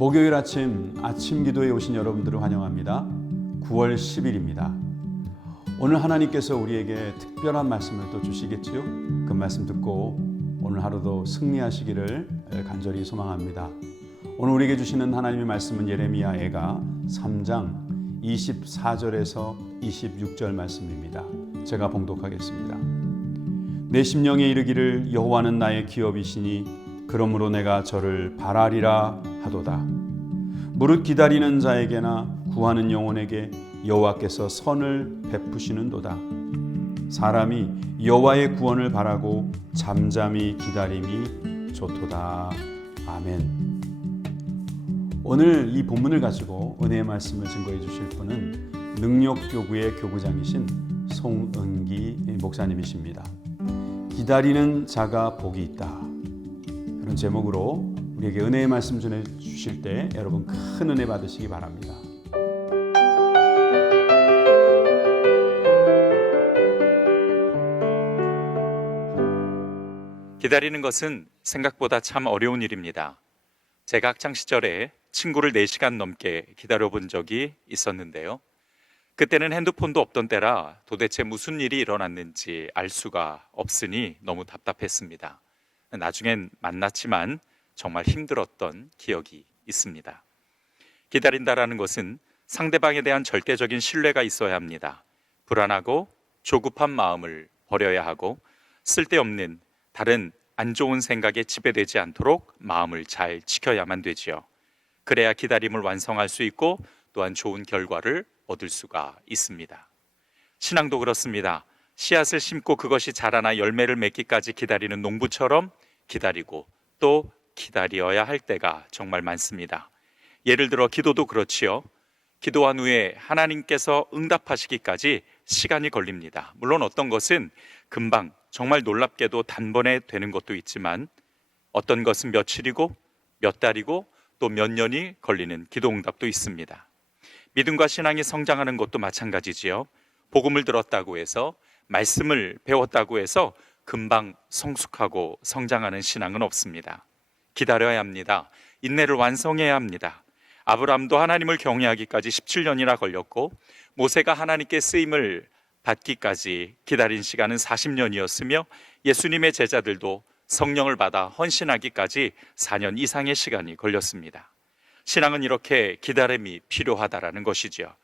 목요일 아침 아침 기도에 오신 여러분들을 환영합니다. 9월 10일입니다. 오늘 하나님께서 우리에게 특별한 말씀을 또 주시겠지요? 그 말씀 듣고 오늘 하루도 승리하시기를 간절히 소망합니다. 오늘 우리에게 주시는 하나님의 말씀은 예레미야 애가 3장 24절에서 26절 말씀입니다. 제가 봉독하겠습니다. 내 심령에 이르기를 여호와는 나의 기업이시니 그러므로 내가 저를 바라리라 하도다. 무릇 기다리는 자에게나 구하는 영혼에게 여호와께서 선을 베푸시는도다. 사람이 여호와의 구원을 바라고 잠잠히 기다림이 좋도다. 아멘. 오늘 이 본문을 가지고 은혜의 말씀을 증거해 주실 분은 능력교구의 교구장이신 송은기 목사님이십니다. 기다리는 자가 복이 있다. 그런 제목으로 우리에게 은혜의 말씀 전해 주실 때 여러분 큰 은혜 받으시기 바랍니다. 기다리는 것은 생각보다 참 어려운 일입니다. 제가 학창 시절에 친구를 4시간 넘게 기다려 본 적이 있었는데요. 그때는 핸드폰도 없던 때라 도대체 무슨 일이 일어났는지 알 수가 없으니 너무 답답했습니다. 나중엔 만났지만 정말 힘들었던 기억이 있습니다. 기다린다라는 것은 상대방에 대한 절대적인 신뢰가 있어야 합니다. 불안하고 조급한 마음을 버려야 하고 쓸데없는 다른 안 좋은 생각에 지배되지 않도록 마음을 잘 지켜야만 되지요. 그래야 기다림을 완성할 수 있고 또한 좋은 결과를 얻을 수가 있습니다. 신앙도 그렇습니다. 씨앗을 심고 그것이 자라나 열매를 맺기까지 기다리는 농부처럼 기다리고 또 기다려야 할 때가 정말 많습니다. 예를 들어 기도도 그렇지요. 기도한 후에 하나님께서 응답하시기까지 시간이 걸립니다. 물론 어떤 것은 금방 정말 놀랍게도 단번에 되는 것도 있지만 어떤 것은 며칠이고 몇 달이고 또 몇 년이 걸리는 기도 응답도 있습니다. 믿음과 신앙이 성장하는 것도 마찬가지지요. 복음을 들었다고 해서 말씀을 배웠다고 해서 금방 성숙하고 성장하는 신앙은 없습니다. 기다려야 합니다. 인내를 완성해야 합니다. 아브람도 하나님을 경외하기까지 17년이나 걸렸고 모세가 하나님께 쓰임을 받기까지 기다린 시간은 40년이었으며 예수님의 제자들도 성령을 받아 헌신하기까지 4년 이상의 시간이 걸렸습니다. 신앙은 이렇게 기다림이 필요하다라는 것이지요.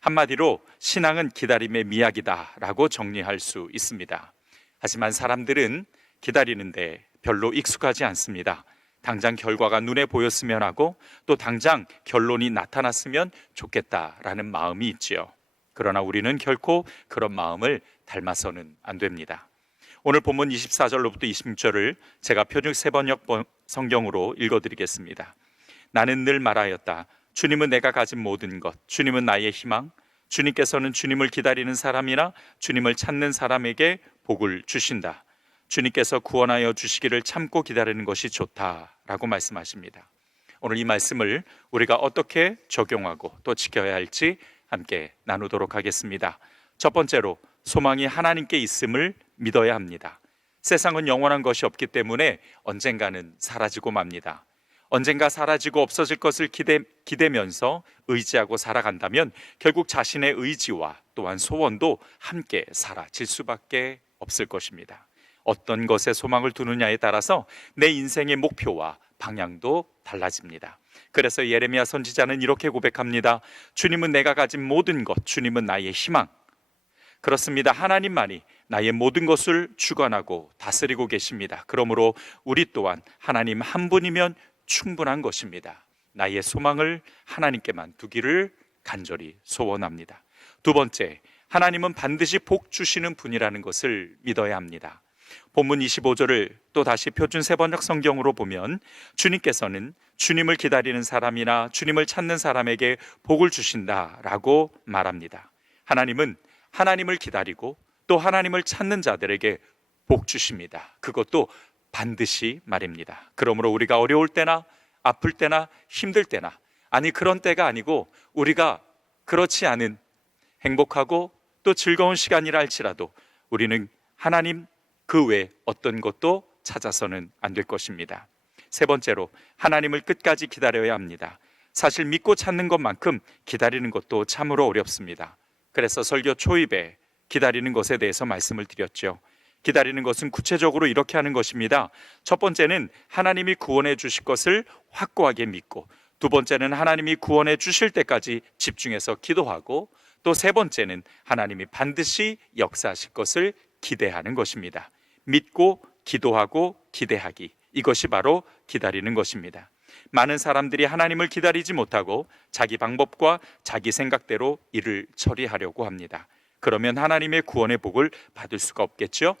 한마디로 신앙은 기다림의 미학이다라고 정리할 수 있습니다. 하지만 사람들은 기다리는데 별로 익숙하지 않습니다. 당장 결과가 눈에 보였으면 하고 또 당장 결론이 나타났으면 좋겠다라는 마음이 있지요. 그러나 우리는 결코 그런 마음을 닮아서는 안 됩니다. 오늘 본문 24절로부터 26절을 제가 표준 세번역 성경으로 읽어드리겠습니다. 나는 늘 말하였다. 주님은 내가 가진 모든 것, 주님은 나의 희망, 주님께서는 주님을 기다리는 사람이나 주님을 찾는 사람에게 복을 주신다. 주님께서 구원하여 주시기를 참고 기다리는 것이 좋다라고 말씀하십니다. 오늘 이 말씀을 우리가 어떻게 적용하고 또 지켜야 할지 함께 나누도록 하겠습니다. 첫 번째로 소망이 하나님께 있음을 믿어야 합니다. 세상은 영원한 것이 없기 때문에 언젠가는 사라지고 맙니다. 언젠가 사라지고 없어질 것을 기대, 기대면서 의지하고 살아간다면 결국 자신의 의지와 또한 소원도 함께 사라질 수밖에 없을 것입니다. 어떤 것에 소망을 두느냐에 따라서 내 인생의 목표와 방향도 달라집니다. 그래서 예레미야 선지자는 이렇게 고백합니다. 주님은 내가 가진 모든 것, 주님은 나의 희망. 그렇습니다. 하나님만이 나의 모든 것을 주관하고 다스리고 계십니다. 그러므로 우리 또한 하나님 한 분이면 충분한 것입니다. 나의 소망을 하나님께만 두기를 간절히 소원합니다. 두 번째, 하나님은 반드시 복 주시는 분이라는 것을 믿어야 합니다. 본문 25절을 또 다시 표준 세번역 성경으로 보면 주님께서는 주님을 기다리는 사람이나 주님을 찾는 사람에게 복을 주신다라고 말합니다. 하나님은 하나님을 기다리고 또 하나님을 찾는 자들에게 복 주십니다. 그것도 반드시 말입니다. 그러므로 우리가 어려울 때나 아플 때나 힘들 때나 아니 그런 때가 아니고 우리가 그렇지 않은 행복하고 또 즐거운 시간이라 할지라도 우리는 하나님 그 외 어떤 것도 찾아서는 안 될 것입니다. 세 번째로 하나님을 끝까지 기다려야 합니다. 사실 믿고 찾는 것만큼 기다리는 것도 참으로 어렵습니다. 그래서 설교 초입에 기다리는 것에 대해서 말씀을 드렸죠. 기다리는 것은 구체적으로 이렇게 하는 것입니다. 첫 번째는 하나님이 구원해 주실 것을 확고하게 믿고 두 번째는 하나님이 구원해 주실 때까지 집중해서 기도하고 또 세 번째는 하나님이 반드시 역사하실 것을 기대하는 것입니다. 믿고 기도하고 기대하기. 이것이 바로 기다리는 것입니다. 많은 사람들이 하나님을 기다리지 못하고 자기 방법과 자기 생각대로 일을 처리하려고 합니다. 그러면 하나님의 구원의 복을 받을 수가 없겠죠?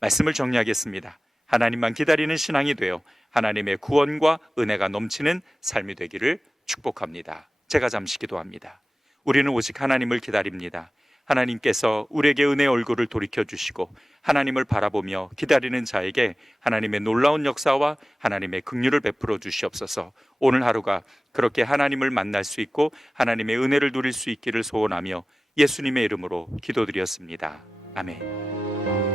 말씀을 정리하겠습니다. 하나님만 기다리는 신앙이 되어 하나님의 구원과 은혜가 넘치는 삶이 되기를 축복합니다. 제가 잠시 기도합니다. 우리는 오직 하나님을 기다립니다. 하나님께서 우리에게 은혜의 얼굴을 돌이켜 주시고 하나님을 바라보며 기다리는 자에게 하나님의 놀라운 역사와 하나님의 긍휼을 베풀어 주시옵소서. 오늘 하루가 그렇게 하나님을 만날 수 있고 하나님의 은혜를 누릴 수 있기를 소원하며 예수님의 이름으로 기도드렸습니다. 아멘.